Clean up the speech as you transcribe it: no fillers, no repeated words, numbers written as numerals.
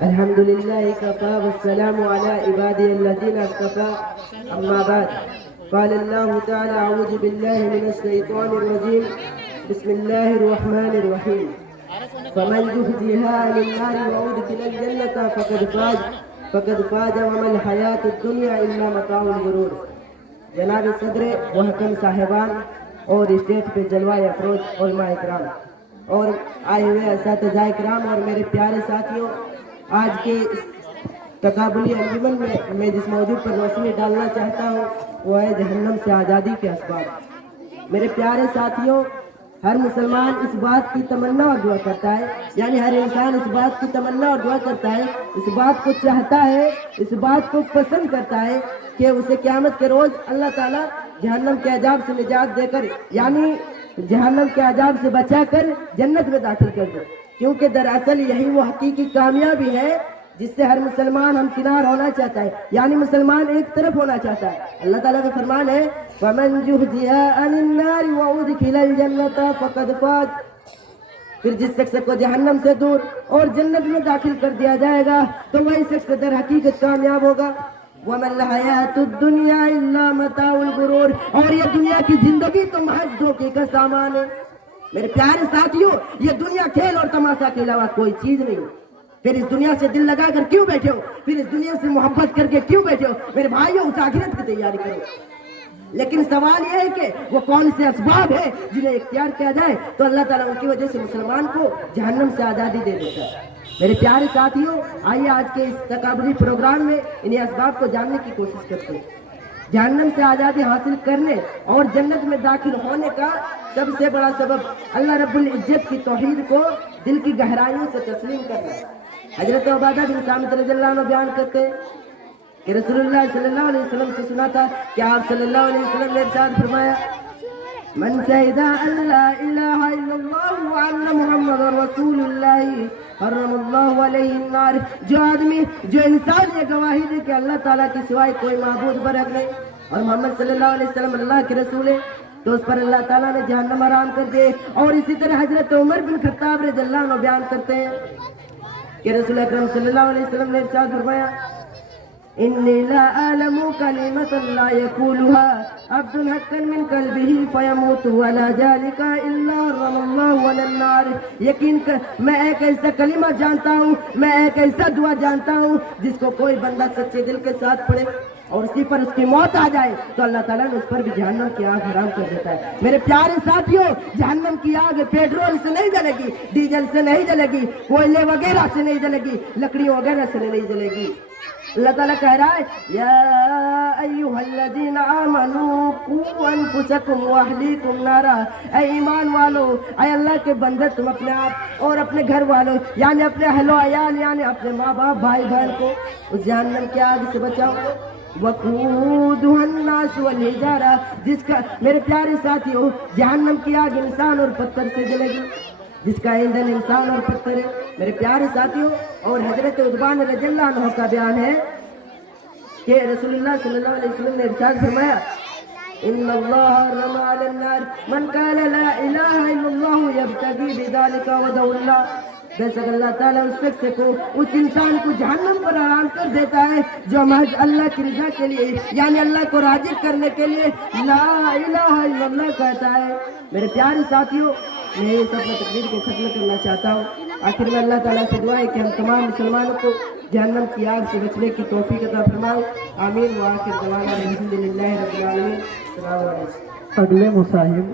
الحمد لله كفى والسلام على عباده الذين اصطفى أما بعد. قال الله تعالى: أعوذ بالله من الشيطان الرجيم. بسم الله الرحمن الرحيم. فمن زحزح عن النار وأدخل الجنة فقد فاز وما الحياة الدنيا إلا متاع الغرور. جناب صدر و حکم صاحبان اور اسٹیج پہ جلوہ افروز علماء اکرام اور آئے ہوئے اساتذہ اکرام اور میرے پیارے ساتھیوں، آج کے تقابلی انجمن میں جس موضوع پر روشنی ڈالنا چاہتا ہوں وہ ہے جہنم سے آزادی کے اسباب. میرے پیارے ساتھیوں، ہر مسلمان اس بات کی تمنا اور دعا کرتا ہے، یعنی ہر انسان اس بات کی تمنا اور دعا کرتا ہے، اس بات کو چاہتا ہے، اس بات کو پسند کرتا ہے کہ اسے قیامت کے روز اللہ تعالیٰ جہنم کے عذاب سے نجات دے کر، یعنی جہنم کے عذاب سے بچا کر جنت میں داخل کر دے. کیونکہ دراصل یہی وہ حقیقی کامیابی ہے جس سے ہر مسلمان ہمکنار ہونا چاہتا ہے، یعنی مسلمان ایک طرف ہونا چاہتا ہے. اللہ تعالیٰ کا فرمان ہے: فَمَنْ زُحْزِحَ عَنِ النَّارِ وَأُدْخِلَ الْجَنَّةَ فَقَدْ فَازَ. پھر جس شخص کو جہنم سے دور اور جنت میں داخل کر دیا جائے گا تو وہی شخص در حقیقت کامیاب ہوگا. وَمَا الْحَيَاةُ الدُّنْيَا إِلَّا مَتَاعُ الْغُرُورِ. اور یہ دنیا کی زندگی تو محض دھوکے کا سامان ہے. میرے پیارے ساتھیوں، یہ دنیا کھیل اور تماشا کے علاوہ کوئی چیز نہیں. پھر اس دنیا سے دل لگا کر کیوں بیٹھے ہو؟ پھر اس دنیا سے محبت کر کے کیوں بیٹھے ہو؟ میرے بھائیوں، اس آخرت کی تیاری کرو. لیکن سوال یہ ہے کہ وہ کون سے اسباب ہیں جنہیں اختیار کیا جائے تو اللہ تعالیٰ ان کی وجہ سے مسلمان کو جہنم سے آزادی دے دیتا ہے. میرے پیارے ساتھیوں، آئیے آج کے اس تقابلی پروگرام میں انہیں اسباب کو جاننے کی کوشش کرتے ہیں. جہنم سے آزادی حاصل کرنے اور جنت میں داخل ہونے کا سب سے بڑا سبب اللہ رب العزت کی توحید کو دل کی گہرائیوں سے تسلیم کرنا ہے. حضرت عبادہ بن صامت رضی اللہ عنہ بیان کرتے ہیں کہ رسول اللہ صلی اللہ علیہ وسلم سے سنا تھا کہ آپ صلی اللہ علیہ وسلم نے ارشاد فرمایا: من شہد ان لا الہ الا اللہ وان محمد رسول اللہ حرم اللہ علیہ النار. جو انسان یہ گواہی دے کہ اللہ تعالیٰ کے سوائے کوئی معبود برحق نہیں اور محمد صلی اللہ علیہ وسلم اللہ کے رسول ہے تو اس پر اللہ تعالیٰ نے جہنم حرام کر دے. اور اسی طرح حضرت عمر بن خطاب رضی اللہ عنہ بیان کرتے ہیں کہ رسول اکرم صلی اللہ علیہ وسلم نے ارشاد فرمایا: انی لا اعلم کلمۃ لا یقولها عبد حقا من قلبه فیموت ولا ذلك الا حرم اللہ علی النار. یقین میں ایک ایسا کلمہ جانتا ہوں، میں ایک ایسا دعا جانتا ہوں جس کو کوئی بندہ سچے دل کے ساتھ پڑھے اور اسی پر اس کی موت آ جائے تو اللہ تعالیٰ نے اس پر بھی جہنم کی آگ حرام کر دیتا ہے. میرے پیارے ساتھیوں، جہنم کی آگ پیٹرول سے نہیں جلے گی، ڈیزل سے نہیں جلے گی، کوئلے وغیرہ سے نہیں جلے گی، لکڑی وغیرہ سے نہیں جلے گی. اللہ تعالیٰ کہہ رہا ہے: یا ایھا الذین آمنوا قوا انفسکم واہلیکم نارا. اے ایمان والو، اے اللہ کے بندے، تم اپنے آپ اور اپنے گھر والوں یعنی اپنے اہل و عیال یعنی اپنے ماں باپ بھائی بہن کو اس جہنم کی آگ سے بچاؤ. وقودها الناس والحجارہ. جس کا میرے پیارے ساتھیوں، جہنم کی آگ انسان اور پتھر سے جلے گی، جس کا ایندھن انسان اور پتھر ہے. میرے پیارے ساتھیوں، اور حضرت عثمان رضی اللہ عنہ کا بیان ہے کہ رسول اللہ صلی اللہ علیہ وسلم نے ارشاد فرمایا: ان اللہ حرم علی النار من قال لا الہ الا اللہ یبتغی بذلک وجہ اللہ. بے شک اللہ تعالیٰ اس شخص کو، اس انسان کو جہنم پر حرام کر دیتا ہے جو محض اللہ کی رضا کے لیے یعنی اللہ کو راضی کرنے کے لیے لا الہ الا اللہ کہتا ہے. میرے پیارے ساتھیوں، میں اس اپنے تقریر کو ختم کرنا چاہتا ہوں. آخر میں اللہ تعالیٰ سے دعا ہے کہ ہم تمام مسلمانوں کو جہنم کی آگ سے بچنے کی توفیق عطا فرمائے. آمین. وآخر دعوانا الحمدللہ رب العالمین. السلام علیکم. اگلے مصاحب